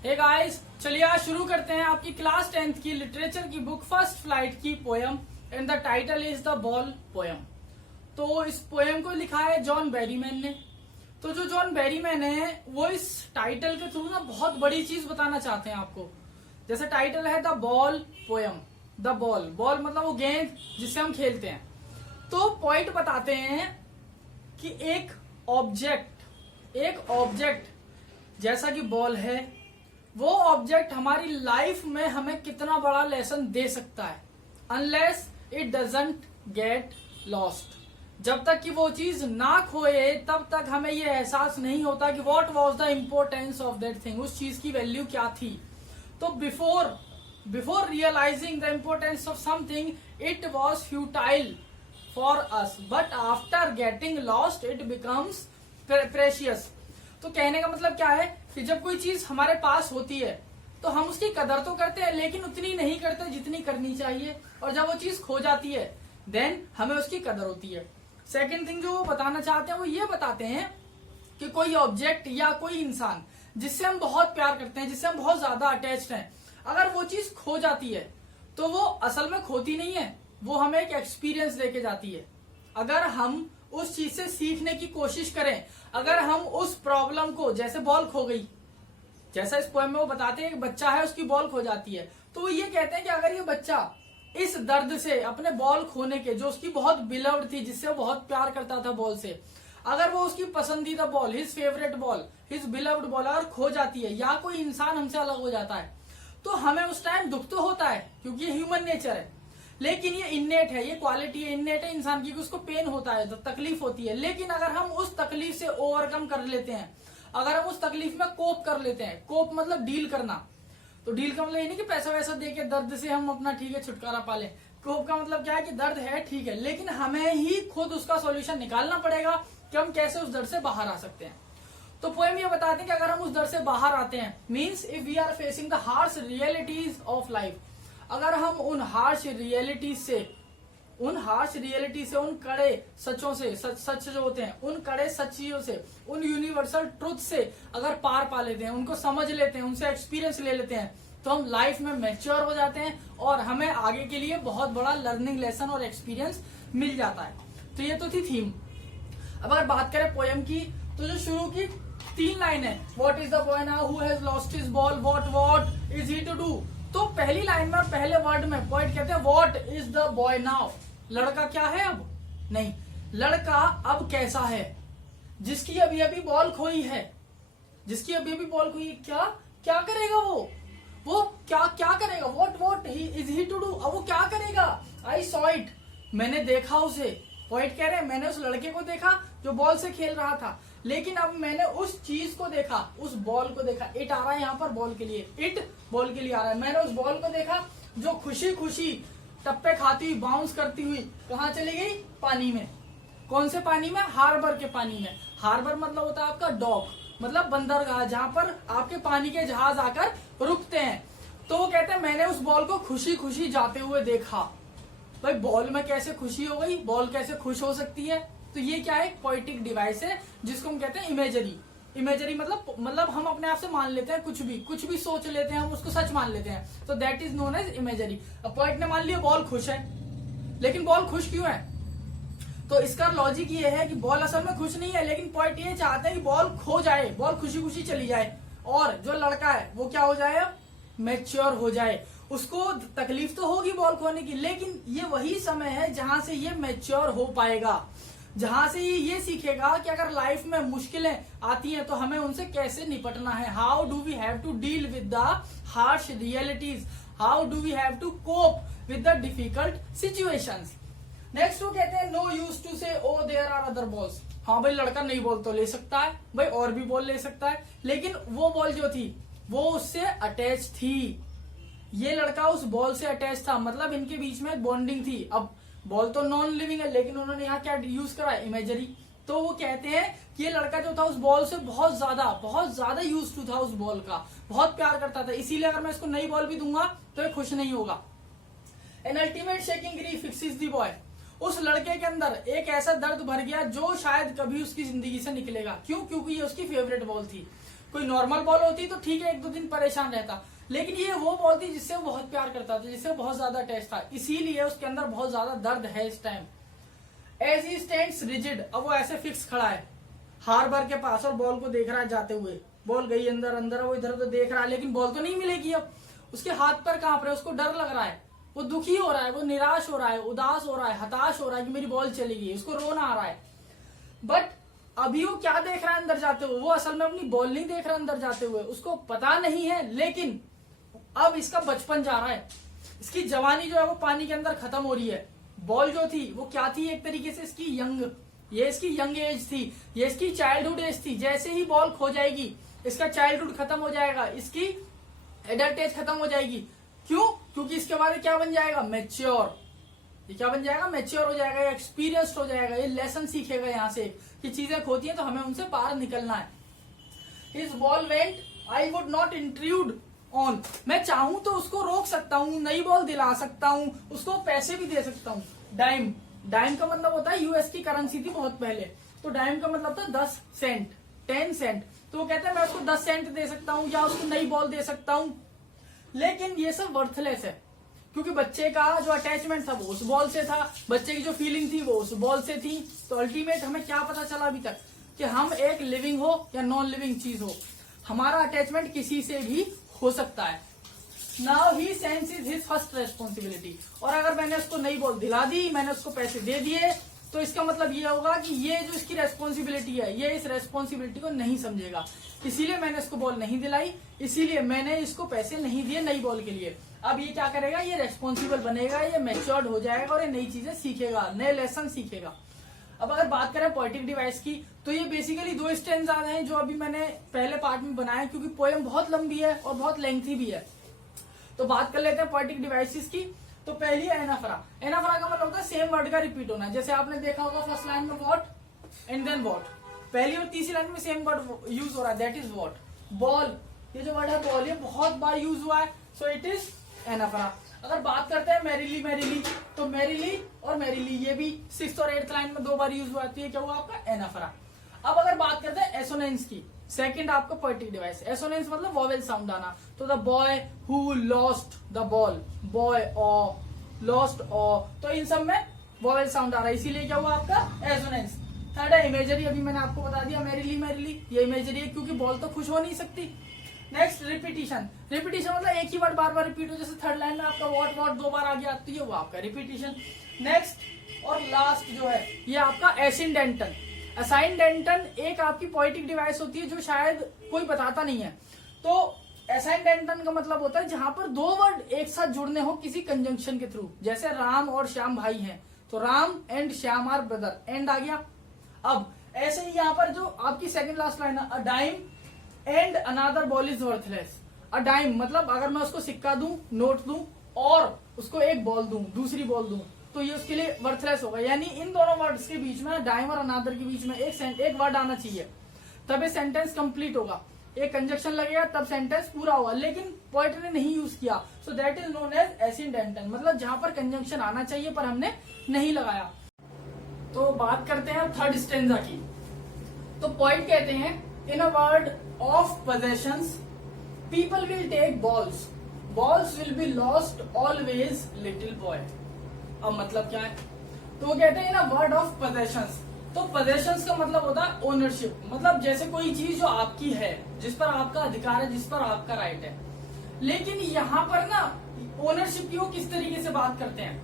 Hey guys, चलिए आज शुरू करते हैं आपकी क्लास 10th की लिटरेचर की बुक फर्स्ट फ्लाइट की poem and the title is the ball poem. तो इस पोयम को लिखा है जॉन बैरीमैन ने। तो जो जॉन बैरीमैन है वो इस टाइटल के थ्रू ना बहुत बड़ी चीज बताना चाहते हैं आपको। जैसे टाइटल है the ball poem. The ball, ball मतलब वो गेंद जिससे हम खेलते हैं। तो पॉइंट बताते हैं कि एक ऑब्जेक्ट जैसा कि बॉल है, वो ऑब्जेक्ट हमारी लाइफ में हमें कितना बड़ा लेसन दे सकता है unless it doesn't get lost. जब तक कि वो चीज ना खोए तब तक हमें ये एहसास नहीं होता कि what was the importance of that thing, उस चीज की वैल्यू क्या थी। तो before realising the importance of something it was futile for us, but after getting lost it becomes precious. तो कहने का मतलब क्या है कि जब कोई चीज हमारे पास होती है तो हम उसकी कदर तो करते हैं लेकिन उतनी नहीं करते जितनी करनी चाहिए, और जब वो चीज खो जाती है देन हमें उसकी कदर होती है। सेकंड थिंग जो वो बताना चाहते हैं वो ये बताते हैं कि कोई ऑब्जेक्ट या कोई इंसान जिससे हम बहुत प्यार करते हैं, जिससे हम बहुत ज्यादा अटैच्ड हैं, अगर वो चीज खो जाती है तो वो असल में खोती नहीं है, वो हमें एक एक्सपीरियंस देके जाती है। अगर हम उस चीज से सीखने की कोशिश करें, अगर हम उस प्रॉब्लम को, जैसे बॉल खो गई, जैसा इस पोएम में वो बताते हैं एक बच्चा है उसकी बॉल खो जाती है, तो वो ये कहते हैं कि अगर ये बच्चा इस दर्द से, अपने बॉल खोने के, जो उसकी बहुत बिलव्ड थी, जिससे वो बहुत प्यार करता था बॉल से, अगर वो उसकी पसंदीदा ball, his favourite ball, his beloved ball अगर खो जाती है या कोई इंसान हमसे अलग हो जाता है तो हमें उस टाइम दुख तो होता है क्योंकि ये ह्यूमन नेचर है। लेकिन ये इन्नेट है, ये क्वालिटी है, इन्नेट है इंसान की कि उसको पेन होता है, तो तकलीफ होती है। लेकिन अगर हम उस तकलीफ से ओवरकम कर लेते हैं, अगर हम उस तकलीफ में कोप कर लेते हैं, कोप मतलब डील करना, तो डील का मतलब ये नहीं कि पैसा वैसा दे के दर्द से हम अपना ठीक है छुटकारा पा लें। कोप का मतलब क्या है कि दर्द है ठीक है, लेकिन हमें ही खुद उसका सॉल्यूशन निकालना पड़ेगा कि हम कैसे उस दर्द से बाहर आ सकते हैं। तो पोएम ये बताते हैं कि अगर हम उस दर्द से बाहर आते हैं, means if we are facing the harsh realities of life, अगर हम उन हार्श रियलिटी से, उन कड़े सचों से, सच जो होते हैं, उन कड़े सच्चियों से, उन यूनिवर्सल ट्रुथ से अगर पार पा लेते हैं, उनको समझ लेते हैं, उनसे एक्सपीरियंस ले लेते हैं, तो हम लाइफ में मैच्योर हो जाते हैं और हमें आगे के लिए बहुत बड़ा लर्निंग लेसन और एक्सपीरियंस मिल जाता है। तो ये तो थी थीम। अब अगर बात करें पोएम की, तो जो शुरू की 3 लाइन है, what is the boy now who has lost his ball, what is he to do. तो पहली लाइन में, पहले वर्ड में पोएट कहते हैं what is the boy now, लड़का क्या है अब, नहीं, लड़का अब कैसा है, जिसकी अभी अभी बॉल खोई है, जिसकी अभी अभी बॉल खोई, क्या करेगा वो क्या करेगा, what is he to do, अब वो क्या करेगा। आई सॉ इट, मैंने देखा उसे। पोएट कह रहे हैं मैंने उस लड़के को देखा जो बॉल से खेल रहा था, लेकिन अब मैंने उस चीज को देखा, उस बॉल को देखा। इट आ रहा है यहाँ पर बॉल के लिए, इट बॉल के लिए आ रहा है। मैंने उस बॉल को देखा जो खुशी खुशी टप्पे खाती हुई, बाउंस करती हुई कहाँ चली गई, पानी में। कौन से पानी में, हार्बर के पानी में। हार्बर मतलब होता है आपका डॉक, मतलब बंदरगाह, जहां पर आपके पानी के जहाज आकर रुकते हैं। तो वो कहते हैं मैंने उस बॉल को खुशी खुशी जाते हुए देखा। भाई बॉल में कैसे खुशी हो गई, बॉल कैसे खुश हो सकती है। तो ये क्या है, एक पोएटिक डिवाइस है जिसको हम कहते हैं इमेजरी। इमेजरी मतलब हम अपने आप से मान लेते हैं कुछ भी सोच लेते हैं, हम उसको सच मान लेते हैं, तो that is known as imagery. अब पोएट ने मान लिया बॉल खुश है, लेकिन बॉल खुश क्यों है, तो इसका लॉजिक ये है कि बॉल असल में खुश नहीं है, लेकिन पोएट ये चाहते हैं कि बॉल खो जाए, बॉल खुशी खुशी चली जाए, और जो लड़का है वो क्या हो जाए, मैच्योर हो जाए। उसको तकलीफ तो होगी बॉल खोने की, लेकिन ये वही समय है जहां से ये मैच्योर हो पाएगा, जहां से ये सीखेगा कि अगर लाइफ में मुश्किलें आती हैं तो हमें उनसे कैसे निपटना है। How do we have to deal with the harsh realities, how do we have to cope with the difficult situations. Next वो कहते हैं no use to say O there are other balls. हाँ भाई लड़का नई बॉल तो ले सकता है, भाई और भी बॉल ले सकता है, लेकिन वो बॉल जो थी वो उससे अटैच थी, ये लड़का उस बॉल से अटैच था, मतलब इनके बीच में बॉन्डिंग थी। अब बॉल तो नॉन लिविंग है, लेकिन उन्होंने यहाँ क्या यूज करा, इमेजरी। तो वो कहते हैं कि ये लड़का जो था उस बॉल से बहुत ज्यादा यूज टू था, उस बॉल का बहुत प्यार करता था, इसीलिए अगर मैं इसको नई बॉल भी दूंगा तो ये खुश नहीं होगा। An ultimate shaking grief fixes the boy, उस लड़के के अंदर एक ऐसा दर्द भर गया जो शायद कभी उसकी जिंदगी से निकलेगा। क्यों, क्योंकि ये उसकी फेवरेट बॉल थी। कोई नॉर्मल बॉल होती तो ठीक है, 1-2 दिन परेशान रहता, लेकिन ये वो बॉल थी जिससे वो बहुत प्यार करता था, जिससे बहुत ज्यादा अटैच था, इसीलिए उसके अंदर बहुत ज्यादा दर्द है इस time. As he stands rigid, अब वो ऐसे फिक्स खड़ा है हार्बर के पास और बॉल को देख रहा है जाते हुए, बॉल गई अंदर अंदर, वो इधर उधर देख रहा है लेकिन बॉल तो नहीं मिलेगी। अब उसके हाथ पर कांप रहे, उसको डर लग रहा है, वो दुखी हो रहा है, वो निराश हो रहा है, उदास हो रहा है, हताश हो रहा है कि मेरी बॉल चली गई, उसको रोना आ रहा है। बट अभी वो क्या देख रहा है अंदर जाते हुए, वो असल में अपनी बॉल नहीं देख रहा अंदर जाते हुए, उसको पता नहीं है, लेकिन अब इसका बचपन जा रहा है, इसकी जवानी जो है वो पानी के अंदर खत्म हो रही है। बॉल जो थी वो क्या थी, एक तरीके से इसकी ये इसकी यंग एज थी, ये इसकी चाइल्डहुड एज थी। जैसे ही बॉल खो जाएगी इसका चाइल्डहुड खत्म हो जाएगा, इसकी एडल्ट एज खत्म हो जाएगी। क्यों? क्योंकि इसके बाद क्या बन जाएगा, मैच्योर। ये क्या बन जाएगा, मैच्योर हो जाएगा, एक्सपीरियंस्ड हो जाएगा, ये लेसन सीखेगा यहाँ से कि चीजें खोती हैं तो हमें उनसे पार निकलना है। His ball went, I would not intrude on, मैं चाहूं तो उसको रोक सकता हूं, नई बॉल दिला सकता हूं, उसको पैसे भी दे सकता हूं। डाइम, डाइम का मतलब होता है, यूएस की करेंसी थी बहुत पहले, तो डाइम का मतलब था 10 सेंट, 10 सेंट। तो वो कहते हैं मैं उसको 10 सेंट दे सकता हूं या उसको नई बॉल दे सकता हूं, लेकिन ये सब वर्थलेस है, क्योंकि बच्चे का जो अटैचमेंट था वो उस बॉल से था, बच्चे की जो फीलिंग थी वो उस बॉल से थी। तो अल्टीमेट हमें क्या पता चला अभी तक, कि हम एक लिविंग हो या नॉन लिविंग चीज हो, हमारा अटैचमेंट किसी से भी हो सकता है। Now he sense is his first responsibility, और अगर मैंने उसको नई बॉल दिला दी, मैंने उसको पैसे दे दिए, तो इसका मतलब ये होगा कि ये जो इसकी रेस्पॉन्सिबिलिटी है, ये इस रेस्पॉन्सिबिलिटी को नहीं समझेगा, इसीलिए मैंने इसको बॉल नहीं दिलाई, इसीलिए मैंने इसको पैसे नहीं दिए नई बॉल के लिए। अब ये क्या करेगा, ये रेस्पॉन्सिबल बनेगा, ये मैच्योर्ड हो जाएगा और ये नई चीजें सीखेगा, नए लेसन सीखेगा। अब अगर बात करें पोएटिक डिवाइस की, तो ये बेसिकली 2 स्टैंजा हैं जो अभी मैंने पहले पार्ट में बनाया, क्योंकि पोएम बहुत लंबी है और बहुत लेंथी भी है। तो बात कर लेते हैं पोएटिक डिवाइसेस की। तो पहली है एनाफरा। एनाफरा का मतलब होता है सेम वर्ड का रिपीट होना, जैसे आपने देखा होगा फर्स्ट लाइन में व्हाट एंड देन व्हाट, पहली और तीसरी लाइन में सेम वर्ड यूज हो रहा है, दैट इज व्हाट। बॉल, ये जो वर्ड है बॉल, ये बहुत बार यूज हुआ है, सो इट इज एनाफरा। अगर बात करते हैं मैरिली, मैरिली, तो मैरिली और मैरिली ये भी 6th और 8th लाइन में 2 बार यूज हुआ है, तो ये क्या हुआ आपका एनाफरा। अब अगर बात करते हैं एसोनेंस की, सेकंड आपका पोएटिक डिवाइस। एसोनेंस मतलब वॉवेल साउंड आना, तो the boy who lost the ball, boy aw, lost aw, तो इन सब में वॉवेल साउंड आ रहा है, इसीलिए क्या हुआ आपका एसोनेंस। थर्ड है इमेजरी, अभी मैंने आपको बता दिया मैरिली मैरिली, ये इमेजरी है क्योंकि बॉल तो खुश हो नहीं सकती। नेक्स्ट रिपीटिशन, रिपीटिशन मतलब एक ही वर्ड बार बार रिपीट हो, जैसे थर्ड लाइन में आपका वॉट वॉट 2 बार आ गया, तो ये वो आपका रिपीटिशन। नेक्स्ट और लास्ट जो है ये आपका एसिंडेंटन। असाइनडेंटन एक आपकी पोएटिक डिवाइस होती है जो शायद कोई बताता नहीं है। तो असाइनडेंटन का मतलब होता है जहां पर 2 वर्ड एक साथ जुड़ने हो किसी कंजंक्शन के थ्रू, जैसे राम और श्याम भाई हैं, तो Ram and Shyam are brother, and आ गया। अब ऐसे ही यहाँ पर जो आपकी सेकंड लास्ट लाइन है, a dime and another ball is worthless. A dime मतलब अगर मैं उसको सिक्का दूं, नोट दूं और उसको एक बॉल दूं, दूसरी बॉल दूं, तो ये उसके लिए वर्थलेस होगा। यानी इन दोनों वर्ड्स के बीच में, डाइम और अनदर के बीच में एक वर्ड आना चाहिए, तब ये सेंटेंस कंप्लीट होगा, एक कंजक्शन लगेगा तब सेंटेंस पूरा होगा, लेकिन पोएट ने नहीं यूज किया, so that is known as asyndeton, मतलब जहां पर कंजंक्शन आना चाहिए पर हमने नहीं लगाया। तो बात करते हैं थर्ड स्टेंजा की। तो पोएट कहते हैं in a word of possessions people will take balls will be lost always little boy। अब मतलब क्या है, तो वो कहते हैं in a word of possessions, तो possessions का मतलब होता है ओनरशिप, मतलब जैसे कोई चीज जो आपकी है, जिस पर आपका अधिकार है, जिस पर आपका राइट है। लेकिन यहाँ पर ना ओनरशिप की वो किस तरीके से बात करते हैं,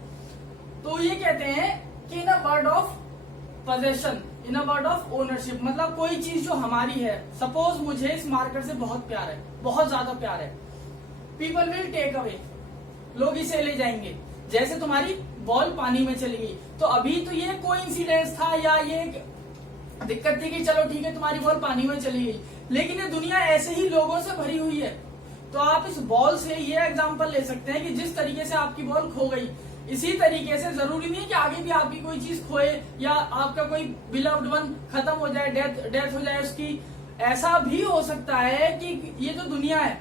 तो ये कहते हैं कि in a word of possession, in a word of ownership, मतलब कोई चीज जो हमारी है। सपोज मुझे इस मार्कर से बहुत प्यार है, बहुत ज्यादा प्यार है, पीपल विल टेक अवे, लोग इसे ले जाएंगे। जैसे तुम्हारी बॉल पानी में चली गई, तो अभी तो ये कोइंसिडेंस था या ये दिक्कत थी कि चलो ठीक है तुम्हारी बॉल पानी में चली गई, लेकिन ये दुनिया ऐसे ही लोगों से भरी हुई है। तो आप इस बॉल से ये एग्जांपल ले सकते हैं कि जिस तरीके से आपकी बॉल खो गई, इसी तरीके से जरूरी नहीं है कि आगे भी आपकी कोई चीज खोए या आपका कोई बिलव्ड वन खत्म हो जाए, डेथ हो जाए उसकी। ऐसा भी हो सकता है कि ये जो दुनिया है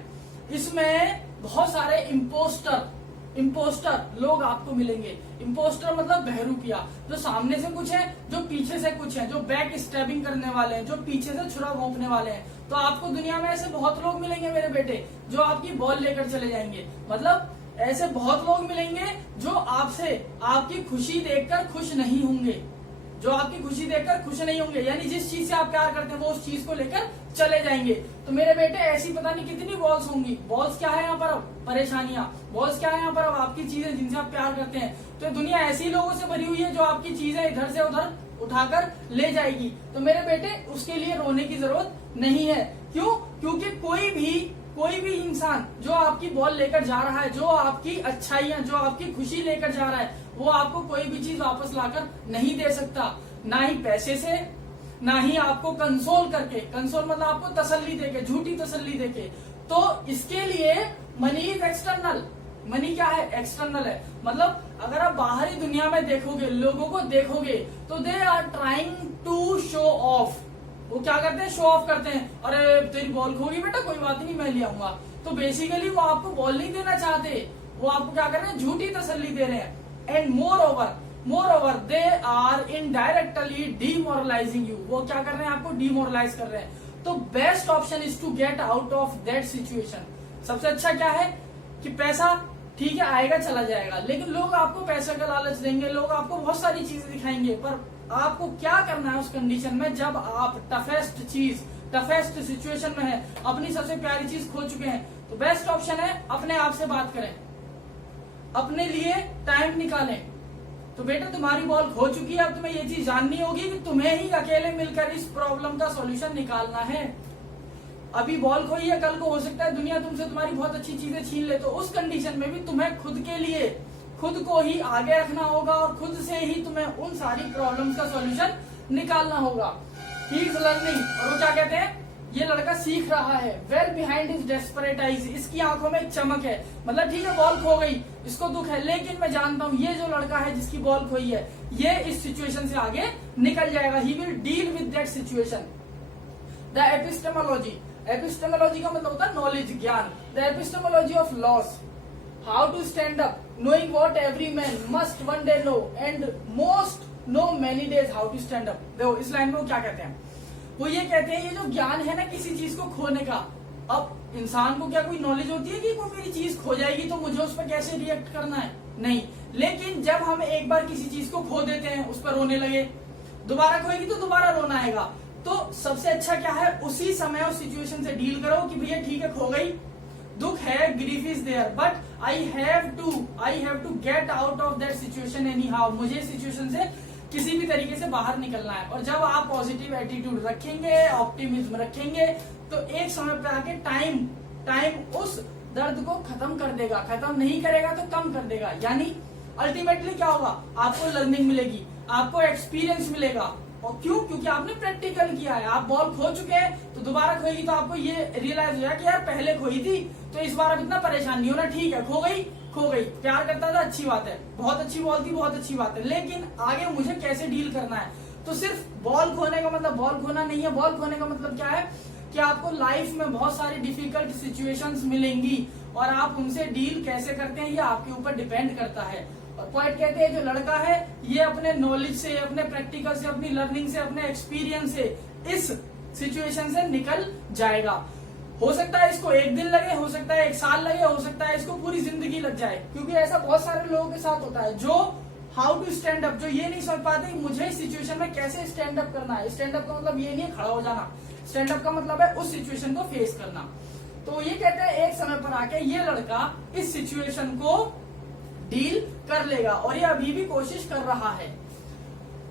इसमें बहुत सारे इम्पोस्टर इम्पोस्टर लोग आपको मिलेंगे। इम्पोस्टर मतलब बहरूपिया, जो सामने से कुछ है, जो पीछे से कुछ है, जो बैक स्टैबिंग करने वाले हैं, जो पीछे से छुरा घोंपने वाले हैं। तो आपको दुनिया में ऐसे बहुत लोग मिलेंगे मेरे बेटे, जो आपकी बॉल लेकर चले जाएंगे। मतलब ऐसे बहुत लोग मिलेंगे जो आपसे आपकी खुशी देखकर खुश नहीं होंगे, जो आपकी खुशी देखकर खुश नहीं होंगे, यानी जिस चीज से आप प्यार करते हैं वो उस चीज को लेकर चले जाएंगे। तो मेरे बेटे ऐसी पता नहीं कितनी बॉल्स होंगी। बॉल्स क्या है यहाँ पर? अब परेशानियां। बॉल्स क्या है यहाँ पर? अब आपकी चीजें जिनसे आप प्यार करते हैं। तो दुनिया ऐसी लोगों से भरी हुई है जो आपकी चीजें इधर से उधर उठाकर ले जाएगी। तो मेरे बेटे उसके लिए रोने की जरूरत नहीं है। क्यों? क्योंकि कोई भी इंसान जो आपकी बॉल लेकर जा रहा है, जो आपकी अच्छाइयां, जो आपकी खुशी लेकर जा रहा है, वो आपको कोई भी चीज वापस लाकर नहीं दे सकता। ना ही पैसे से, ना ही आपको कंसोल करके, कंसोल मतलब आपको तसल्ली देके, झूठी तसल्ली देके। तो इसके लिए मनी इज एक्सटर्नल। मनी क्या है? एक्सटर्नल है। मतलब अगर आप बाहरी दुनिया में देखोगे, लोगों को देखोगे, तो they are trying to show off. वो क्या करते हैं? शो ऑफ करते हैं। अरे तेरी बॉल खोगी बेटा, कोई बात नहीं, मैं ले आऊंगा। तो बेसिकली वो आपको बॉल नहीं देना चाहते, वो आपको क्या कर रहे हैं? झूठी तसल्ली दे रहे हैं। And moreover they are indirectly demoralising you. वो क्या कर रहे हैं? आपको डीमोरलाइज कर रहे हैं। तो best option is to get out of that situation. सबसे अच्छा क्या है कि पैसा ठीक है आएगा चला जाएगा, लेकिन लोग आपको पैसे का लालच देंगे, लोग आपको बहुत सारी चीजें दिखाएंगे, पर आपको क्या करना है उस कंडीशन में जब आप टफेस्ट सिचुएशन में है, अपनी सबसे प्यारी चीज खो चुके हैं। तो बेस्ट ऑप्शन है अपने आप से बात करें, अपने लिए टाइम निकालें। तो बेटा तुम्हारी बॉल खो चुकी है, अब तुम्हें ये चीज जाननी होगी कि तुम्हें ही अकेले मिलकर इस प्रॉब्लम का सॉल्यूशन निकालना है। अभी बॉल खोई है, कल को हो सकता है दुनिया तुमसे तुम्हारी बहुत अच्छी चीजें छीन ले। तो उस कंडीशन में भी तुम्हें खुद के लिए खुद को ही आगे रखना होगा और खुद से ही तुम्हें उन सारी प्रॉब्लम्स का सॉल्यूशन निकालना होगा। ही इज लर्निंग, और वो क्या कहते हैं? ये लड़का सीख रहा है। Well behind his desperate eyes, इसकी आंखों में एक चमक है। मतलब ठीक है बॉल खो गई, इसको दुख है, लेकिन मैं जानता हूं ये जो लड़का है जिसकी बॉल खोई है, ये इस सिचुएशन से आगे निकल जाएगा। He will deal with that situation. The epistemology का मतलब होता है नॉलेज, ज्ञान। The epistemology of loss, how to stand up, knowing what every man must one day know and most know many days how to stand up। देखो इस line में वो क्या कहते हैं? वो ये कहते हैं ये जो ज्ञान है ना किसी चीज को खोने का, अब इंसान को क्या कोई नॉलेज होती है कि कोई मेरी चीज खो जाएगी तो मुझे उस पर कैसे रिएक्ट करना है? नहीं। लेकिन जब हम एक बार किसी चीज को खो देते हैं, उस पर रोने लगे, दोबारा खोएगी तो दोबारा रोना आएगा। तो सबसे अच्छा क्या है? उसी समय उस सिचुएशन से डील करो कि भैया ठीक है खो गई, दुख है, grief is there, but I have to get out of that situation anyhow. मुझे सिचुएशन से किसी भी तरीके से बाहर निकलना है। और जब आप पॉजिटिव एटीट्यूड रखेंगे, ऑप्टिमिज्म रखेंगे, तो एक समय पे आके टाइम उस दर्द को खत्म कर देगा। खत्म नहीं करेगा तो कम कर देगा। यानी अल्टीमेटली क्या होगा? आपको लर्निंग मिलेगी, आपको एक्सपीरियंस मिलेगा। और क्यों? क्योंकि आपने प्रैक्टिकल किया है। आप बॉल खो चुके हैं तो दोबारा खोएगी तो आपको ये रियलाइज हुआ कि यार पहले खोई थी तो इस बार अब इतना परेशान नहीं होना। ठीक है खो गई, प्यार करता था, अच्छी बात है, बहुत अच्छी बॉल थी, बहुत अच्छी बात है, लेकिन आगे मुझे कैसे डील करना है? तो सिर्फ बॉल खोने का मतलब बॉल खोना नहीं है। बॉल खोने का मतलब क्या है कि आपको लाइफ में बहुत सारी डिफिकल्ट सिचुएशंस मिलेंगी और आप उनसे डील कैसे करते हैं ये आपके ऊपर डिपेंड करता है। और पॉइंट कहते हैं जो लड़का है ये अपने नॉलेज से, अपने प्रैक्टिकल से, अपनी लर्निंग से, अपने एक्सपीरियंस से इस सिचुएशन से निकल जाएगा। हो सकता है इसको एक दिन लगे, हो सकता है एक साल लगे, हो सकता है इसको पूरी जिंदगी लग जाए, क्योंकि ऐसा बहुत सारे लोगों के साथ होता है जो हाउ टू स्टैंड अप, जो ये नहीं समझ पाते मुझे इस सिचुएशन में कैसे स्टैंड अप करना है। स्टैंड अप का मतलब ये नहीं है खड़ा हो जाना, स्टैंड अप का मतलब है उस सिचुएशन को फेस करना। तो ये कहते हैं एक समय पर आके ये लड़का इस सिचुएशन को डील कर लेगा और ये अभी भी कोशिश कर रहा है।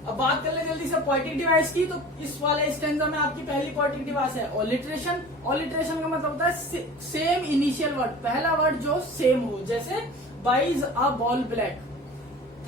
अब बात कर ले जल्दी से पोएटिक डिवाइस की। तो इस वाले स्टैंजा में आपकी पहली पोएटिक डिवाइस है ऑलिट्रेशन। ऑलिट्रेशन का मतलब होता है सेम इनिशियल वर्ड, पहला वर्ड जो सेम हो, जैसे buys a ball black.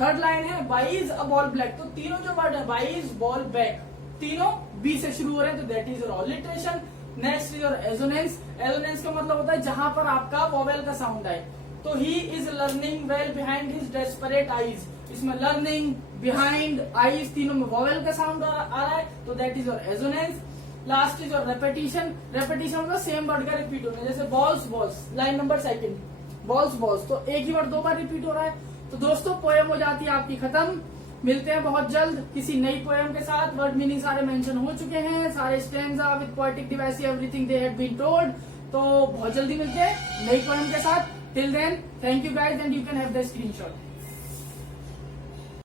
Third line है बाइज अ बॉल ब्लैक। तो तीनों जो वर्ड है बाइज बॉल बैक, तीनों बी से शुरू हो रहे हैं, तो that is alliteration. Next is your assonance. Assonance का मतलब होता है जहां पर आपका वोवेल का साउंड आए। तो he is learning well behind his desperate eyes. इसमें लर्निंग, बिहाइंड, आईज तीनों में वोवेल का साउंड आ रहा है, तो that is your assonance. Last is your repetition. Repetition मतलब सेम वर्ड का रिपीट होना, जैसे balls balls, line number second. Balls balls, तो एक ही वर्ड 2 बार रिपीट हो रहा है। तो दोस्तों पोएम हो जाती है आपकी खत्म। मिलते हैं बहुत जल्द किसी नई पोएम के साथ। वर्ड मीनिंग सारे मेंशन हो चुके हैं, सारे stanza with poetic device everything they had been told. तो बहुत जल्दी मिलते हैं नई पोएम के साथ। Till then thank you guys and you can have the screenshot.